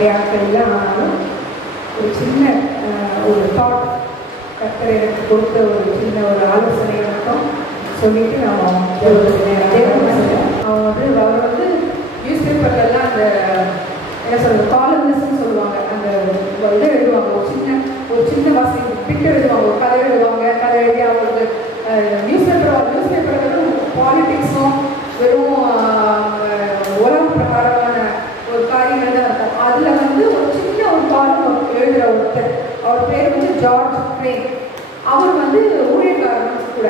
நிறைய ஆட்கள் இல்லை. ஆனாலும் ஒரு சின்ன ஒரு தாட் கர்த்தர் எனக்கு கொடுத்த ஒரு சின்ன ஒரு ஆலோசனையை மட்டும் சொல்லிட்டு நம்ம அவர் வந்து நியூஸ் பேப்பர்லாம் அந்த என்ன சொல்றது காலம்னிஸ்ட்னு சொல்லுவாங்க. அந்த இதை எழுதுவாங்க, ஒரு சின்ன வாசி பிட்டு எழுதுவாங்க, ஒரு கதை எழுதுவாங்க. கதை எழுதி அவங்களுக்கு நியூஸ் பேப்பர் வெறும் பாலிடிக்ஸும் வெறும் உலக பிரகாரமான ஒரு காரியங்கள் தான் இருக்கும். அதில் வந்து ஒரு சின்ன ஒரு காலம் எழுதுகிற ஒருத்தர், அவர் பேர் வந்து ஜார்ஜ் கிரேன். அவர் வந்து ஊழியக்காரன் கூட.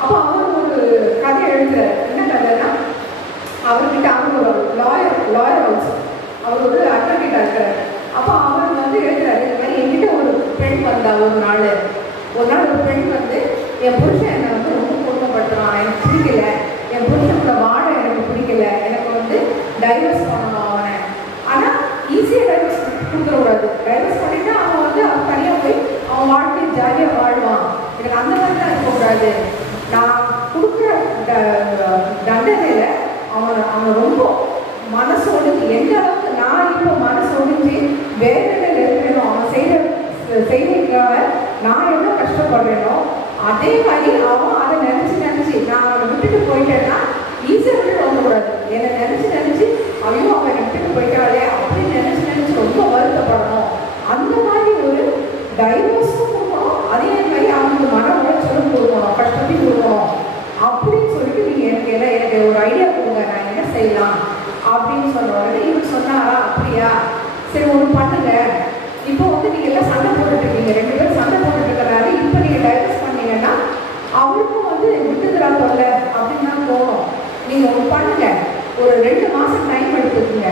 அப்போ அவர் ஒரு கதை எழுதுறாரு. என்ன கதைன்னா, அவர்கிட்ட அவர் ஒரு லாயர் ஹவுஸ், அவர் ஒரு அட்வொகேட்டாக இருக்கிறார். அப்போ அவர் வந்து எழுதுறாரு, இந்த மாதிரி என்கிட்ட ஒரு பெண் வந்தா ஒரு நாள் ஒரு பெண் வந்து, என் புருஷன் என்னை வந்து ரொம்ப கொடுமைப்படுத்துறான், எனக்கு பிடிக்கல, என் புருஷனோட வாழ எனக்கு பிடிக்கல, எனக்கு வந்து டைவர்ஸ் பண்ணணும் அவனை. ஆனால் ஈஸியாக டைவர்ஸ் கொடுத்துடக்கூடாது. டைவர்ஸ் பண்ணிவிட்டு அவன் வந்து அவன் தனியாக போய் அவன் வாழ்க்கையை ஜாலியாக வாழ்வான். எனக்கு அந்த மாதிரி தான் இருக்கக்கூடாது. நான் கொடுக்குற தண்டனையில் அவனை ரொம்ப மனசு ஒழிஞ்சு, எந்த அளவுக்கு நான் இப்போ மனசு ஒழிஞ்சு வேதனையில் இருக்கிறேனோ, அவன் செய்திக்காக நான் என்ன கஷ்டப்படுறேனோ அதே மாதிரி அவன் அதை நினச்சி நான் அவனை விட்டுட்டு போயிட்டேன்னா ஈஸியாக விட்டுட்டு வந்துக்கூடாது. என்னை நினச்சி ஐயோ அவன் விட்டுட்டு போயிட்டாலே அப்படின்னு நினச்சி ரொம்ப வருத்தப்படணும். அந்த மாதிரி ஒரு டைவர்ஸும் கொடுக்கணும், அதே மாதிரி அவனுக்கு மன உளைச்சலும் கொடுக்கணும், கஷ்டத்தையும் கொடுக்கணும் அப்படின்னு சொல்லிட்டு நீங்கள் எனக்கு ஒரு ஐடியா கொடுங்க, நான் என்ன செய்யலாம் அப்படின்னு சொன்ன உடனே இவர் சொன்னாரா, அப்படியா சரி ஒன்று பண்ணுங்க. இப்போ வந்து நீங்கள் எல்லாம் சண்டை போட்டுருக்கீங்க, 2 பேரும் சண்டை போட்டுருக்கனால இப்போ நீங்கள் டைவர்ஸ் பண்ணீங்கன்னா அவருக்கும் வந்து விட்டுதரா தொல்லை அப்படின்னு தான் தோணும். நீங்கள் ஒன்று பண்ணுங்க, ஒரு 2 மாதம் டைம் எடுத்துக்கோங்க.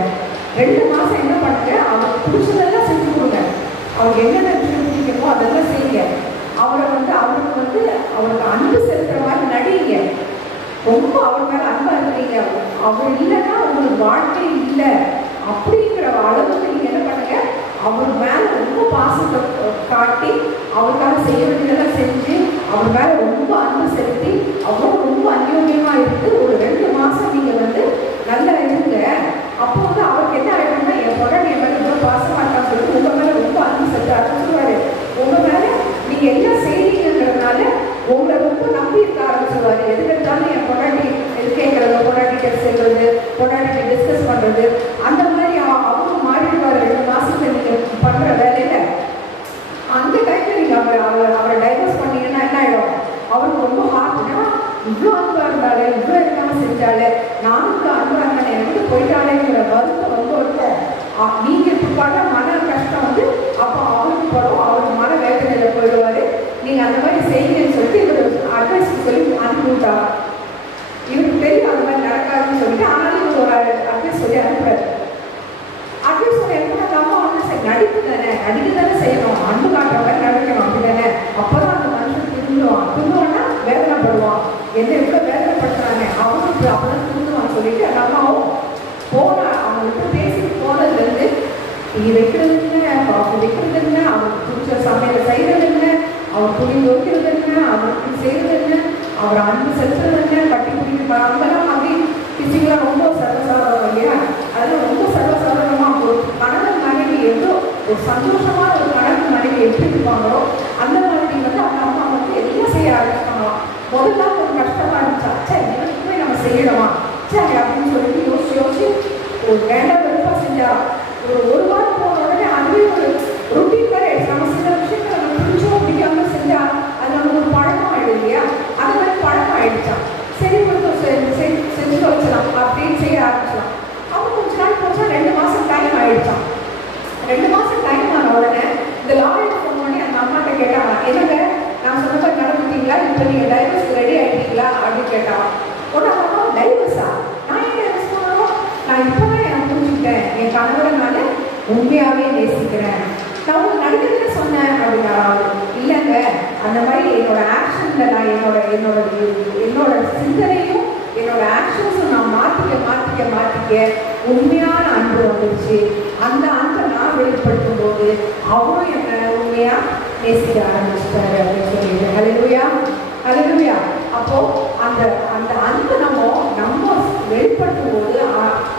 2 மாதம் என்ன பண்ணுங்க, அவருக்கு பிடிச்சதெல்லாம் செஞ்சு கொடுங்க. அவருக்கு என்னென்ன விஷயம் பிடிக்கணுமோ அதெல்லாம் செய்யுங்க. அவருக்கு வந்து அவருக்கு அன்பு செலுத்துகிற மாதிரி நடிங்க. ரொம்ப அவர் மேலே அன்பாக இருக்கிறீங்க, அவர் இல்லைன்னா உங்களுக்கு வாழ்க்கை இல்லை அப்படிங்கிற அளவுக்கு நீங்கள் என்ன பண்ணுங்க, அவர் மேலே ரொம்ப பாசத்தை காட்டி அவருக்காக செய்ய வேண்டியதெல்லாம் செஞ்சு அவர் மேலே ரொம்ப அன்பு செலுத்தி அவரோட ரொம்ப அந்யோன்யமாக இருந்து ஒரு 2 மாதம் நீங்கள் வந்து நல்லா இருங்க. அப்போ வந்து அவருக்கு என்ன ஆகிடும்னா, என் பொண்ணு என் மேலே ரொம்ப பாசமாக இருக்கான்னு சொல்லிட்டு உங்கள் மேலே ரொம்ப அன்பு செலுத்த ஆரம்பிச்சுருவாரு. உங்கள் மேலே நீங்கள் எல்லாம் செய்றீங்கிறதுனால உங்களை ரொம்ப நம்பி இருக்க ஆரம்பிச்சுருவாரு. எதுக்கு எடுத்தாலும் என் பொண்டாட்டி எது கேட்கறது, பொண்டாட்டிகிட்ட செய்வது, பொண்டாட்டிகிட்ட டிஸ்கஸ் பண்ணுறது, அந்த மாதிரி அவங்க மாறிடுவார். 2 மாதத்துல நீங்கள் பண்ணுற வேலையில் அந்த டைமில் நீங்கள் அவரை டைவர்ஸ் பண்ணீங்கன்னா என்ன ஆகிடும், அவருக்கு ரொம்ப ஹார்ட்னா இவ்வளோ அன்பாக இருந்தாலே, இவ்வளோ இருக்காமல் செஞ்சாலே, நானும் அன்பாக இருந்தாலே, எனக்கு போயிட்டாலேங்கிற வருத்தம் ரொம்ப இருக்கும். நீங்கள் இப்போ படுற மன கஷ்டம் வந்து அப்போ அவருக்கு படும், அவருக்கு மன வேதனையில் போயிடுவார். நீங்கள் அந்த மாதிரி செய்யுங்கன்னு சொல்லிட்டு இவர் அட்வைஸ் சொல்லி அனுப்பிவிட்டார். இவருக்கு தெரியும் அந்த மாதிரி நடக்காதுன்னு சொல்லிட்டு, ஆனாலும் இவர் ஒரு அட்வைஸ் சொல்லி அனுப்புறாரு. அட்வைஸ் சொல்லி அனுப்புனா அந்த அம்மா வந்து சரி நடிப்பு தானே செய்யணும், அன்பு காட்டுற மாதிரி நடிக்கணும் அப்படி தானே, அப்போ தான் அந்த மனுஷன் திருந்துவான்னா வேதனைப்படுவான். என்ன எவ்வளோ வேதனைப்படுத்துறாங்க அவனுக்கு அப்போதான் திருந்துவான்னு சொல்லிட்டு அந்த அம்மாவும் அவங்கள்ட்ட பேசிட்டு போனதுலேருந்து டீ வைக்கிறது என்ன, காஃபி வைக்கிறது என்ன, அவருக்கு பிடிச்ச சமையலை செய்கிறது என்ன, அவர் துணி துவைக்கிறது என்ன, அவருக்கு செய்கிறது என்ன, அவர் அன்பு செலுத்துறது என்ன, கட்டி பிடிக்க அங்கெல்லாம் அப்படி பிசிக்கலாக ரொம்ப சர்வசாதாரணம் இல்லையா, அதெல்லாம் ரொம்ப சர்வசாதாரணமாக ஒரு கணவன் மனைவி எவ்வளோ ஒரு சந்தோஷமான ஒரு கணவன் மனைவி எப்படி இருப்பாங்களோ அந்த மாதிரி வந்து அந்த அம்மா வந்து எல்லாம் செய்ய ஆரம்பிச்சாங்களாம். முதல்ல ஒரு கஷ்டமாக இருந்துச்சா, சரி எனக்கு போய் நம்ம செய்யணுமா சரி அப்படின்னு சொல்லிட்டு யோசிச்சு ஒரு வேண்டாம் வெறுப்பாக செஞ்சா ஒரு வாரம் போன உடனே அதுவே ஒரு ரொட்டீன் மாதிரி ஆயிடுச்சு. நம்ம சில விஷயங்களை நம்ம பிடிச்சோம் பிடிக்காம செஞ்சா அது நமக்கு ஒரு பழக்கம் ஆயிடும் இல்லையா, அது மாதிரி பழக்கம் ஆயிடுச்சான். சரி செஞ்சு வச்சலாம் அப்படின்னு செய்ய ஆரம்பிச்சலாம். அவங்க கொஞ்ச நாள் போச்சா 2 மாதம் டைம் ஆயிடுச்சான். 2 மாதம் டைம் ஆன உடனே இந்த லாயர் போனோடனே அந்த அம்மாட்ட கேட்டாங்க, என்னங்க நான் சொன்ன மாதிரி நடந்துட்டீங்களா, இப்போ நீங்கள் டைவர்ஸ் ரெடி ஆகிட்டீங்களா அப்படின்னு கேட்டாங்க. உடனே அம்மா டைவர்ஸா, நான் ஏன் டைவர்ஸ் பண்ணணும், நான் இப்போ தான் எனக்கு புரிஞ்சுக்கிட்டேன், என் கணவரை நான் உண்மையாகவே நேசிக்கிறேன், நான் உங்களுக்கு நடிக்கிறதுல சொன்னேன் அப்படின்னா. இல்லைங்க அந்த மாதிரி என்னோட ஆக்ஷனில் நான் என்னோட சிந்தனையும் என்னோட ஆக்ஷன்ஸும் நான் மாற்றிக்க உண்மையான அன்பு வந்துடுச்சு. அந்த அன்பை நான் வெளிப்படுத்தும் போது அவரும் என்னை உண்மையாக நேசிக்க ஆரம்பிச்சிட்டாரு அப்படின்னு சொல்லிட்டு ஹல்லேலூயா. அப்போ அந்த அன்பு நம்ம வெளிப்படுத்தும் போது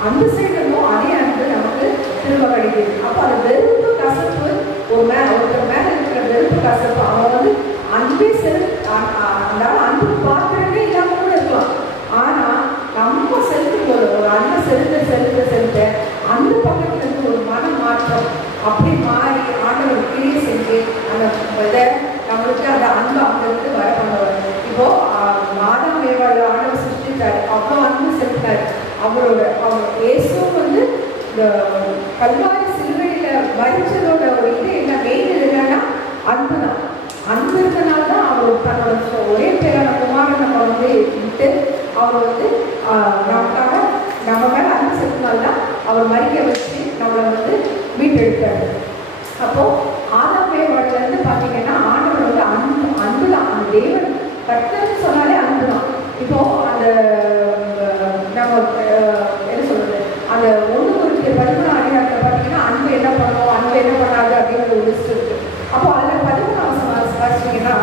அன்பு செய்யணும், அதே அன்பு நமக்கு திரும்ப கிடைக்கும். வேண்டியது. அப்போ அந்த வெறுப்பு கசப்பு ஒருத்தர் மேல இருக்கிற வெறுப்பு கசப்பு அவன் வந்து அன்பே அதனால அன்பு பாத்திரமே இல்லாம கூட இருக்கலாம். ஆனா நம்ம செலுத்தும் ஒரு அன்பை செலுத்த அந்த பக்கத்துல இருந்து ஒரு மன மாற்றம் அப்படி மாறி ஆண்டவர் கிரியை செஞ்சு அந்த இதை நம்மளுக்கு அந்த அன்பு அங்கிருந்து வர பண்ணுவார். இப்போ ஆதாம் ஏவாள் ஆண்டவர் சிருஷ்டித்தார், அவ்வளோ அன்பு செலுத்தினார். அவர் இயேசுவும் வந்து இந்த கல்வாரி சிலுவையில மரிச்சதோட ஒரு இது என்ன மெயின் என்னன்னா அன்பு தான். அன்பு இருக்கனால தான் அவர் தன்னோட ஒரே பேரான குமாரன் நம்ம வந்து விட்டு அவர் வந்து நமக்காக நம்ம மேல அன்பு செலுத்தினால்தான் அவர் மறிக்க வச்சு நம்மளை வந்து மீட்டெடுத்தாரு. அப்போ ஆதாம் ஏவாள்ல இருந்து பார்த்தீங்கன்னா ஆண்டவர் வந்து அன்பு தான். அந்த தேவன் கர்த்தர்னு சொன்னாலே அன்பு தான். இப்போ அந்த நம்ம என்ன சொல்றது அந்த 1:13 அதிகாரத்தில் பார்த்தீங்கன்னா அன்பு என்ன பண்ணும் அன்பு என்ன பண்ணாது அப்படிங்கிற ஒரு லிஸ்ட் இருக்கு. அப்போ அதில் 13 வாசிச்சீங்கன்னா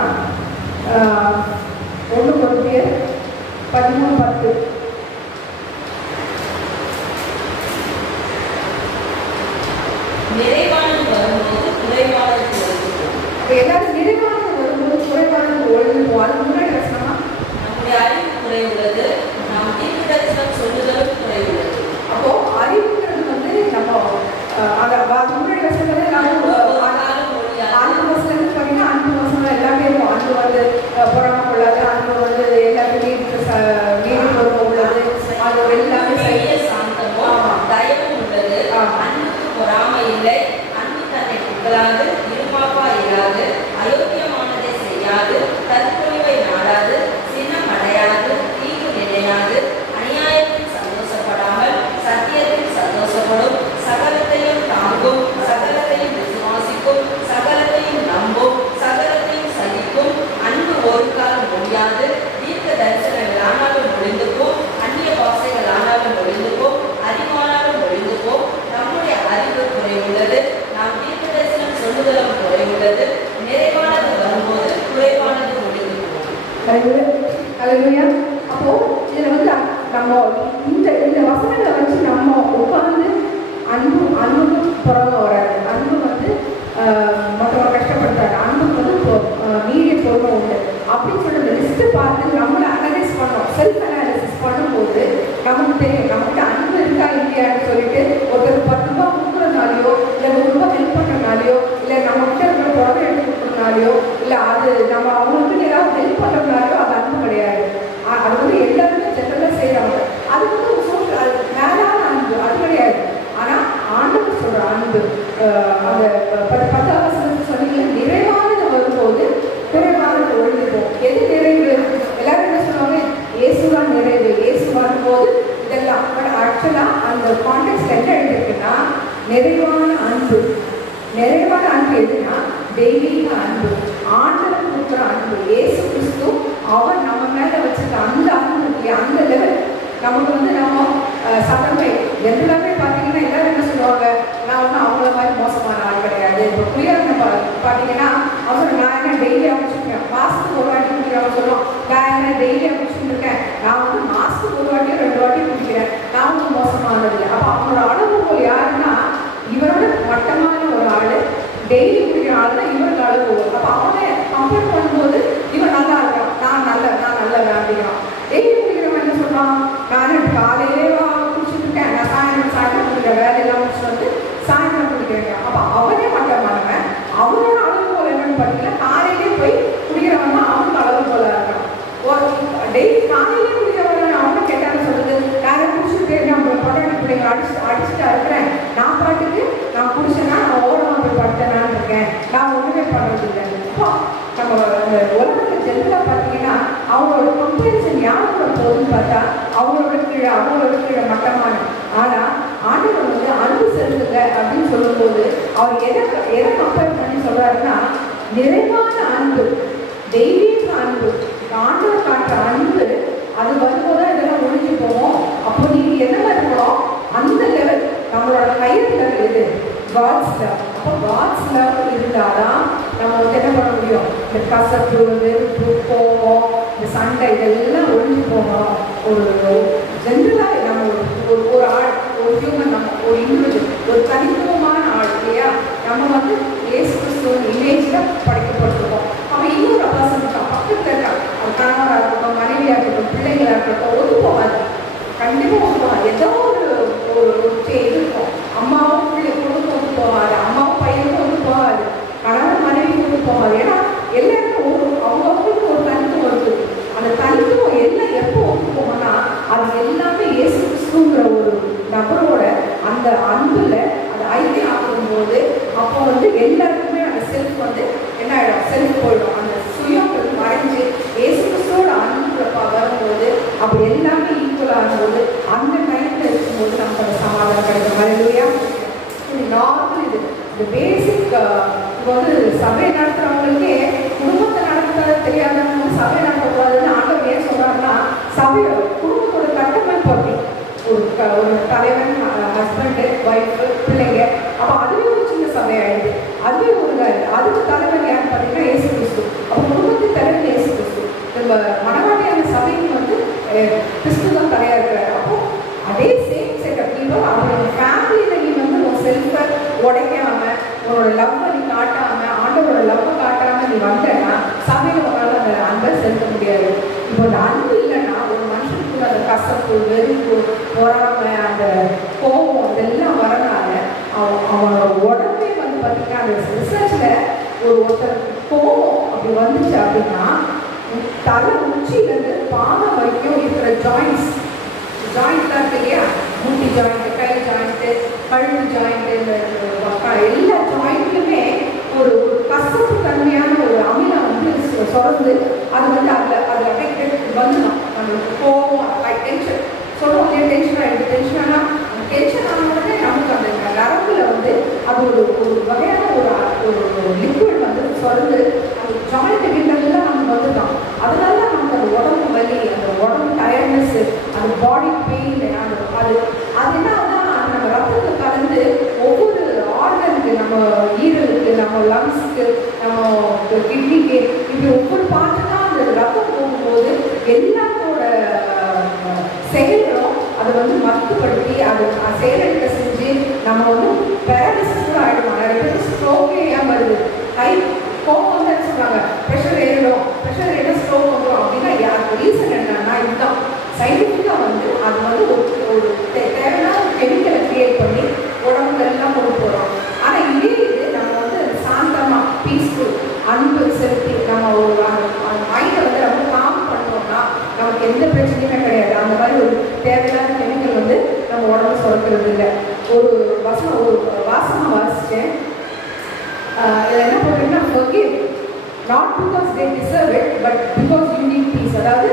1:13:10 நிறைவானது வரும்போது குறைவானது எல்லாரும் நிறைவானது வரும்போது குறைவானது ஒழுங்கு அது முன்னாடி ரசனமா நம்முடைய அறிவு குறை உள்ளது, நாம் தீர்க்கதரிசனம் சொல்லுதலும் குறை உள்ளது. அப்போ அறிவுங்கிறது வந்து நம்ம அந்த முன்னாடி ரசனத்துல அன்பு வசனம் பார்த்தீங்கன்னா அன்பு வசனம் எல்லாமே இருக்கும். அன்பு வந்து புறமா உள்ளது, அன்பு வந்து எல்லாத்துலேயும் நீதி பொறுமை உள்ளது, அது எல்லாமே சாந்தமோ தயவும் உள்ளது, அன்புக்கு பொறாமை இல்லை, அன்பு தன்னை புகழாது, இருமாப்பா இராது, அயோக்கியமானதை செய்யாது, தற்பொழிவை நாடாது, சின்னம் அடையாது, தீங்கு நினையாது, அநியாயத்தில் சந்தோஷப்படாமல் சத்தியத்தில் சந்தோஷப்படும், சகலத்தையும் தாங்கும், சகலத்தையும் விசுவாசிக்கும், சகலத்தையும் நம்பும், சகலத்தையும் சகிக்கும், அன்பு ஒரு காலம் முடியாது, தீர்க்க தரிசனங்கள் ஆனாலும் முடிந்துக்கும், அந்நிய பாசைகள் ஆனாலும் முடிந்துக்கும், அறிவானாலும் முடிந்துக்கும், நம்முடைய அறிவு குறை உள்ளது, நாம் தீர்க்க தரிசனம் சொல்லுதலும் குறை உள்ளது, நிறைவானது வரும்போது குறைவானது முடிந்துக்கும். அப்போ இதுல வந்து நம்ம இந்த வசனங்களை வச்சு நம்ம உட்கார்ந்து அன்புக்கும் புறமா வராது. அன்பு வந்து மற்றவங்க கஷ்டப்படுறாங்க, அன்புக்கு வந்து மீடிய பொறுமை உண்டு அப்படின்னு சொல்லிட்டு லிஸ்ட் பார்த்து நம்மளை அனலைஸ் பண்ணோம். செல்ஃப் அனாலிசிஸ் பண்ணும்போது நமக்கு தெரியும் நம்மகிட்ட அன்பு இருக்கா இல்லையான்னு சொல்லிட்டு ஒருத்தர் 10 ரூபாய் கொடுக்குறதுனாலையோ இல்லை 100 ரூபாய் ஹெல்ப் பண்ணுறதுனாலையோ இல்லை நம்மகிட்ட இருக்கிற புடவை எடுத்து கொடுக்குறதுனாலையோ இல்லை அது நம்ம அவங்களுக்கு ஏதாவது ஹெல்ப் பண்ணுறதுனாலையோ அது அன்பு கிடையாது. அது வந்து எல்லாருமே ஜெனரலாக செய்கிறாங்க. அது வந்து ஒரு சோஷியல் அது மேலான அன்பு அது கிடையாது. ஆனால் ஆண்டவர் சொல்கிற அன்பு அந்த 10ஆம் வசனத்தில் சொன்னீங்க நிறைவானது வரும்போது குறைவானது ஒழுங்குவோம். எது நிறைவு? எல்லாரும் என்ன சொல்லுவாங்க இயேசுதான் நிறைவு, இயேசு வரும்போது இதெல்லாம். பட் ஆக்சுவலாக அந்த கான்டெக்ட் என்ன எழுதிருக்குன்னா நிறைவான அன்பு. நிறைவான அன்பு எதுனா தெய்வீக அன்பு, ஆண்டவர் கொடுக்குற அன்பு. இயேசு கிறிஸ்து அவன் நம்ம மேலே வச்சுருக்க அந்த அன்பு அந்த லெவல் நமக்கு வந்து நம்ம சட்டமே எல்லாமே பார்த்தீங்கன்னா எல்லாரும் என்ன சொல்லுவாங்க நான் வந்து அவங்கள மாதிரி மோசமான ஆள் கிடையாது. இப்போ குயர்னு பார்த்தீங்கன்னா அவன் நான் என்ன டெய்லி அமைச்சிருக்கேன், மாதத்துக்கு ஒரு வாட்டி குடிக்கிறவங்க சொல்லுவோம் நான் என்ன டெய்லி அமைச்சுட்டு இருக்கேன், நான் வந்து மாதத்துக்கு ஒரு வாட்டியோ 2 வாட்டி குடிக்கிறேன், நான் வந்து மோசமானதில்லை. அப்போ அவங்களோட அளவுகோல் யாருன்னா இவரோட மட்டமான ஒரு ஆள் டெய்லி குடிக்கிற ஆள் தான் இவருக்கு அளவுகோல். அப்போ அவனை கம்பேர் பண்ணும்போது இவன் நல்லா இருக்கான், நான் நல்லவன் அப்படிங்கிறான். டெய்லி குடிக்கிறவன் என்ன சொல்கிறான் நான் காலையிலே குடிச்சுட்டு இருக்கேன், நான் சாயந்தரம் குடிக்கிறேன், வேலையெல்லாம் முடிச்சுட்டு வந்து சாயந்தரம் குடிக்கிறேன். அப்போ அவனே மட்டமானவன். அவனோட அளவுகோல் என்னன்னு பார்த்தீங்கன்னா காலையிலே போய் குடிக்கிறவன் தான் அவனுக்கு அளவுகோலாக இருக்கான். டெய்லி காலையிலே குடிக்கிறவன் அவனை கேட்டான்னு சொல்லுது நான் குடிச்சுட்டு நம்ம பொட்டாட்டி பிள்ளைங்க அடிச்சுட்டு இருக்கிறேன், நான் பாட்டுக்கு நான் குடிச்சேன்னா நான் ஓரமாக போய் படுத்தேனான்னு இருக்கேன், நான் ஒன்றுமே பண்ணுறது இல்லை. இப்போ நம்ம அந்த உலகத்தில் ஜெனரலாக பார்த்தீங்கன்னா அவங்களோட கம்பேரிசன் யாரோட போகுதுன்னு பார்த்தா அவங்களோட கீழே மட்டமான. ஆனால் ஆண்டவர் வந்து அன்பு செலுத்துங்க அப்படின்னு சொல்லும்போது அவர் எதை கம்பேர் பண்ணி சொல்கிறாருன்னா நிறைவான அன்பு, தெய்வீக அன்பு, ஆண்டவர் காட்டுற அன்பு. அது வரும்போது இதெல்லாம் ஒழிஞ்சு போவோம். அப்போ நீங்கள் என்ன இருக்கணும் அந்த லெவல் நம்மளோட ஹையர் லெவல் எது காட்ஸ் லவ். அப்போ காட்ஸ் லவ் இருந்தால்தான் நம்ம வந்து என்ன பண்ண முடியும். இந்த கசப்பு வெறுப்பு கோபம் இந்த சண்டை இதெல்லாம் ஒழிஞ்சு போகணும். ஒரு ஜென்ரலாக நம்ம ஒரு ஆள் ஒரு ஹியூமன் நம்ம ஒரு இண்டிவிஜுவல் ஒரு தனித்துவமான செல்ஃப் போயிடும், அந்த சுயங்கள் மறைஞ்சு இயேசு கிறிஸ்துவோட அன்பு வரும்போது அப்படி எல்லாமே ஈக்குவல் ஆகும்போது அந்த டைம்ல இருக்கும்போது நமக்கு அந்த சமாதானம் கிடைக்கும். ஹல்லேலூயா. இது நார்மல், இது பேசிக். இப்போ வந்து சபை நடத்துறவங்களுக்கே குடும்பத்தை நடத்துறது தெரியாதவங்க சபை நடத்தக்கூடாதுன்னு ஆண்டவர் ஏன் சொல்றாருன்னா, சபையோட குடும்பத்தோட கட்டமைப்பு அப்படி ஒரு தலைவன், ஹஸ்பண்டு, ஒய்ஃபு, பிள்ளைங்க. அப்போ அதுவே ஒரு சின்ன சபையாயிடுது, அதுவே ஒரு அதுக்கு தலைவன் யாருன்னு பார்த்தீங்கன்னா இயேசு கிறிஸ்து. அப்போ குடும்பத்தின் தலைவன் இயேசு கிறிஸ்து. நம்ம மனவாட்டியான சபைக்கு வந்து கிறிஸ்து தான் தலையாக இருக்கிறாரு. அப்போ அதே சேம் செட்டப். இப்போ அவரோட ஃபேமிலியில் நீ வந்து உன் செல்ஃபை உடைக்காம, உன்னோட லவ்வை நீ காட்டாம, ஆண்டவரோட லவ்வை காட்டாம நீ வந்தேன்னா சபையில் உங்களால் அந்த அன்பை செலுத்த முடியாது. இப்போ அந்த அன்பு இல்லைன்னா ஒரு மனுஷனுக்குள்ள அந்த கசப்பு, வெறுப்பு, பொறாமை, அந்த கோபம் இதெல்லாம் வரனால அவனோட உடம்பே வந்து பார்த்தீங்கன்னா அந்த ரிசர்ச்சில் ஒருத்தருக்கு கோபம் அப்படி வந்துச்சு அப்படின்னா தலை உச்சியிலேருந்து பாதம் வரைக்கும் இருக்கிற ஜாயின்ட்ஸ் தான் இருக்கு இல்லையா, முட்டி ஜாயிண்ட்டு, கை ஜாயிண்ட்டு, கழுத்து ஜாயிண்ட்டு, எல்லா ஜாயிண்ட்லுமே ஒரு கசப்பு தன்மையான ஒரு அமிலம் வந்து சுரந்து அது வந்து அதில் அப்படியே வந்துடும். நம்மளுக்கு கோபம், டென்ஷன் சொல்லுவோம் இல்லையா, டென்ஷன் ஆகிடுது. டென்ஷன் ஆன உடனே நமக்கு அந்த நரம்புல வந்து அது ஒரு வகையான ஒரு லிக்விட் வந்து சுரந்து அந்த ஜாயிண்ட் கிட்டலாம் நமக்கு வந்துடும். அதனால தான் நமக்கு அந்த உடம்பு வலி, அந்த உடம்பு டயர்ட்னஸ், அந்த பாடி பெயின், அது என்ன ஆகுதுன்னா நம்ம ரத்தத்தில் கலந்து ஒவ்வொரு ஆர்கனுக்கு, நம்ம ஈரலுக்கு, நம்ம லங்ஸுக்கு, நம்ம கிட்னிக்கு, இப்படி ஒவ்வொரு பார்ட்டுனா அந்த ரத்தம் போகும்போது எல்லாத்தோட செயல்களும் அதை வந்து மறுத்துப்படுத்தி அது செயலெடுக்க செஞ்சு நம்ம வந்து பேரலிசிஸ் கூட ஆகிடுவோம். நிறைய பேருக்கு ஸ்ட்ரோக்கே ஏன் வருது, ஹை கோபம் வந்து என்ன சொல்கிறாங்க, ப்ரெஷர் ஏறிடும், ப்ரெஷர் ஏறினா ஸ்ட்ரோக் வந்துடும் அப்படின்னா யாருக்கு ரீசன் என்னன்னா இதுதான். சயின்டிஃபிக்காக வந்து அது வந்து ஒரு தேவையான கெமிக்கலை கிரியேட் பண்ணி உடம்புல எல்லாம் கொண்டு போகிறோம். ஆனால் இதே இது நம்ம வந்து சாந்தமாக பீஸ்ஃபுல் அன்பு செலுத்தி நம்ம ஒரு அந்த மைண்டை வந்து ரொம்ப காம் பண்ணோம்னா நமக்கு எந்த பிரச்சனையுமே கிடையாது. அந்த மாதிரி ஒரு தேவையான கெமிக்கல் வந்து நம்ம உடம்பு சுரக்கிறது இல்லை. ஒரு வாசமாக வாசித்தேன். இதில் என்ன பண்ணுறீங்கன்னா, forgive not because they deserve it but because you need peace. அதாவது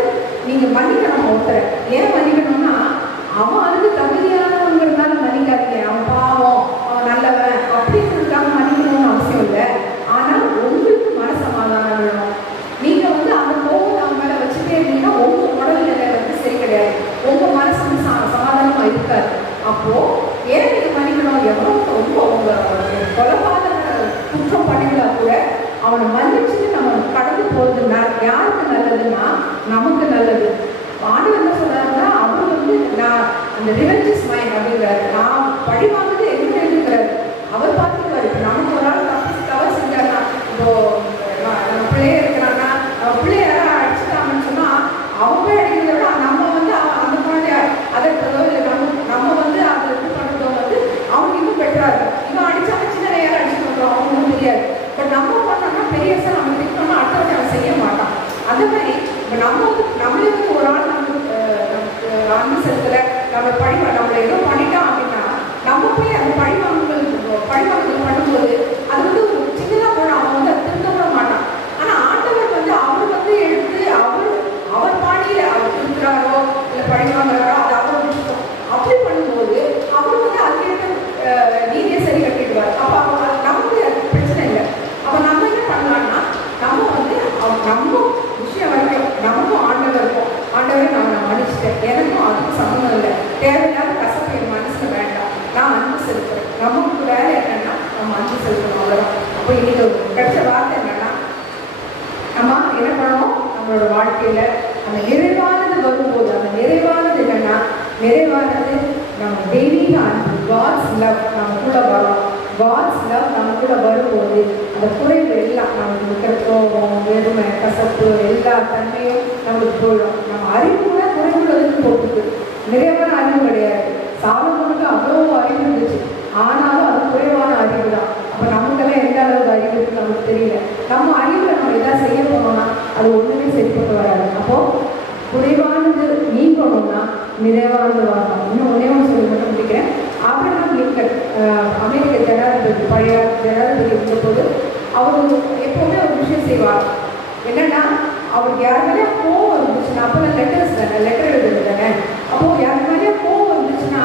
நீங்கள் மன்னிக்கணும் ஒருத்தரை. ஏன் மன்னிக்கணும்னா அவன் அதுக்கு தகுதியானவங்கிறதுனால மன்னிக்காதீங்க. அவன் பாவம், அவன் நல்லவன் அப்படிங்கிறதுக்காக மன்னிக்கணும்னு அவசியம் இல்லை. ஆனால் உங்களுக்கு மனசமாதானம் வேணும். நீங்கள் வந்து அந்த கோபத்தை அவன் மேலே வச்சுட்டே இருந்தீங்கன்னா உங்கள் உடல்நிலை வந்து சரி கிடையாது, உங்கள் மனசு வந்து சமாதானமாக இருக்காது. அப்போது ஏன் நீங்கள் மன்னிக்கணும்? எவ்வளோ ரொம்ப உங்கள் கொலைபாதக குற்றம் பண்ணிங்களா கூட அவனை மன்னிச்சுட்டு நம்ம கடந்து போகிறது யாருக்கு நல்லதுன்னா நமக்கு நல்லது. ஆண்டவர் என்ன சொல்கிறாருன்னா, அவர் வந்து நான் அந்த ரிவெஞ்ச் மைண்ட் அப்படிங்கிறாரு. நான் பழி வாங்குறது எங்கே இருக்கிறாரு, அவர் பார்த்துக்குவார். இப்போ நமக்கு ஒரு ஆள் தவறு செஞ்சாருன்னா, இப்போ நம்ம பிள்ளைய இருக்கிறாங்கன்னா, நம்ம பிள்ளைய யாராவது அடிச்சுட்டாங்கன்னு சொன்னால் அவங்க அடிக்கிறத விட நம்ம வந்து அந்த குழந்தைய அதற்கிறதோ இல்லை நம்ம வந்து அதை இது பண்ணுறதோ வந்து அவங்க இன்னும் பெட்டராக இருக்கும். இவன் அடித்தாங்க சின்ன யாரும் அடிச்சுட்டு வந்துடும், அவங்களும் தெரியாது. பட் நம்ம பண்ணோம்னா பெரியசாக நம்ம திட்டோம்னா அடுத்தவங்க அவன் செய்ய மாட்டான். அந்த மாதிரி இப்போ நம்மளே வந்து ஒரு ஆள் நமக்கு அன்பு செலுத்தலை, நம்மளை ஏதோ பண்ணிட்டான் அப்படின்னா நம்ம போய் அந்த பழிவாங்கல் பண்ணும்போது அது வந்து ஒரு சின்னதாக போனால் அவன் வந்து அதை திருத்த விட மாட்டான். ஆனால் ஆண்டவர் வந்து அவர் வந்து எடுத்து அவர் பாணியில் அவர் திருத்துறாரோ இல்லை பழிவாங்குறாரோ அது அவர் விஷயம். அப்படி பண்ணும்போது அவர் வந்து அதுக்கேற்ற நீதியை சரி கட்டிடுவார். அப்போ நமக்கு பிரச்சனை இல்லை. அப்போ நம்ம என்ன பண்ணலாம்னா, நம்ம வந்து நம்ம விஷயம் வரைக்கும் நமக்கும் ஆண்டவர் இருக்கும். ஆண்டவரை நான் மன்னிச்சிட்டேன், எனக்கும் அதுக்கும் சம்மந்தம் இல்லை, தேவையில்லாத கசப்பு என் மனசில் வேண்டாம், நான் அன்பு செலுத்துறேன். நமக்கு வேலை என்னன்னா நம்ம அன்பு செலுத்தணும், அவ்வளோதான். அப்போ இன்னைக்கு கிடைச்ச வார்த்தை என்னன்னா, நம்ம என்ன பண்ணணும், நம்மளோட வாழ்க்கையில் அந்த நிறைவானது வரும்போது, அந்த நிறைவானது என்னன்னா, நிறைவானது நம்ம தெய்வீக அன்பு, காட்ஸ் லவ் நம்ம கூட வரும். காட்ஸ் லவ் நம்ம கூட வரும்போது அந்த குறைவு எல்லாம் நமக்கு இருக்கிற கோபம், வெறுமை, கசப்பு எல்லா தன்மையும் நம்மளுக்கு போயிடும். நம்ம அறிவு கூட குறைவுள்ளதுன்னு போட்டுருக்கு, நிறைவான அறிவு கிடையாது. சாலமோனுக்கு அவ்வளோ அறிவு இருந்துச்சு, ஆனாலும் அது குறைவான அறிவு தான். அப்போ நமக்கெல்லாம் எந்த அளவுக்கு அறிவு இருக்குன்னு நமக்கு தெரியல. நம்ம அறிவில் நம்ம எதாவது செய்ய போனோம்னா அது ஒன்றுமே சரிப்பட்டு வராது. அப்போது குறைவானது நீங்கணும்னா நிறைவானது வாங்கணும். இன்னும் ஒன்றே ஒன்று சொல்லி மட்டும் முடிக்கிறேன். ஆபிரகாம் லிங்கன் அமெரிக்க ஜனாதிபதி, பழைய ஜனாதிபதி இருந்தபோது அவர் எப்போவுமே ஒரு விஷயம் செய்வார். என்னன்னா அவருக்கு யார் மேலேயே கோவம் இருந்துச்சுன்னா, அப்போ லெட்டர்ஸ் தானே, லெட்டர் எழுதுறது தானே, அப்போது யார் மேலேயே கோவம் இருந்துச்சுன்னா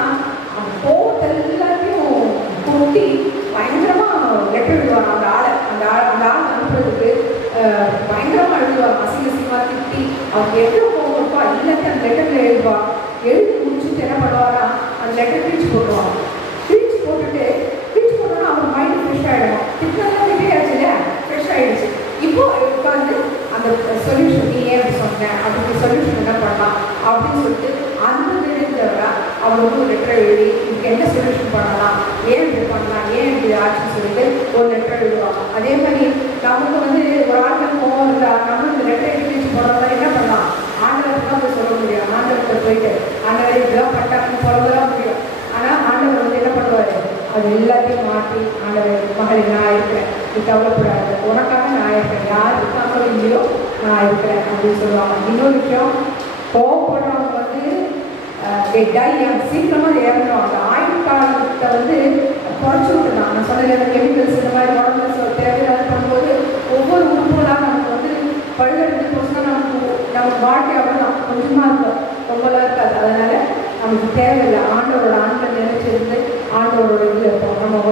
அந்த கோவத்தை எல்லாத்தையும் கொட்டி பயங்கரமாக லெட்டர் எழுதுவாங்க. அந்த ஆளை அனுப்புறதுக்கு பயங்கரமாக எழுதுவார். அசிங்கமாக திட்டி அவருக்கு எவ்வளோ கோவம் இருக்கோ எல்லாத்தையும் அந்த லெட்டரில் எழுதுவார். எழுதி முடிச்சுட்டு என்ன பண்ணுவாரா, அந்த லெட்டர் கிழிச்சு போட்டுருவாங்க. கிழிச்சு போட்டோன்னா அவர் மைண்ட் ஃப்ரெஷ் ஆகிடும். திட்டெல்லாம் திட்டியாச்சு இல்லையா, ஃப்ரெஷ் ஆகிடுச்சு. இப்போ உட்காந்து அந்த சொல்யூஷன், நீ ஏன் அப்படி சொன்ன, அதுக்கு சொல்யூஷன் என்ன பண்ணலாம் அப்படின்னு சொல்லிட்டு அந்த தெரிஞ்சவரை அவர் வந்து ஒரு லெட்டர் எழுதி இதுக்கு என்ன சொல்யூஷன் பண்ணலாம், ஏன் இப்படி பண்ணலாம், ஏன் இப்படி ஆச்சுன்னு சொல்லிட்டு ஒரு லெட்டர் எழுதுவாங்க. அதே மாதிரி நமக்கு வந்து ஒரு ஆளுக்கு கோவம் இருந்தால் நம்ம இந்த லெட்டர் எழுதி போனோம்னா என்ன பண்ணலாம், ஆண்டவருக்கு தான் போய் சொல்ல முடியும். ஆண்டவர்கிட்ட போயிட்டு ஆண்டவரை இதெல்லாம் பட்டாங்கன்னு சொல்லதான் முடியும். ஆனால் ஆண்டவர் வந்து என்ன பண்ணுவார், அது எல்லாத்தையும் மாற்றி ஆண்டவர் மகளை நான் இருக்கிறேன், நீ கவலைப்படாது, உனக்காக நான் இருக்கேன், யார் இருக்காங்களோ இல்லையோ நான் இருக்கிறேன் அப்படின்னு சொல்லுவாங்க. இன்னொரு விஷயம், கோவப்படுறவங்க வந்து சீக்கிரமாக இறந்துருவாங்க. ஆயுள் காலத்தை வந்து குறைச்சி விட்டுருந்தாங்க. நான் சொன்னது கெமிக்கல்ஸ் இந்த மாதிரி உடம்புல தேவையில்லாத பண்ணும்போது ஒவ்வொரு உறுப்புகளாக நமக்கு வந்து பழுதடைந்து போச்சுன்னா நமக்கு வாழ்க்கை அவ்வளோதான், கொஞ்சமாக இருக்கும், ரொம்பலாம் இருக்காது. அதனால் நமக்கு தேவையில்லை. ஆண்டவரோட ஆண்கள் நினைச்சிருந்து ஆண்டவரோட இதில் இருப்போம். நம்ம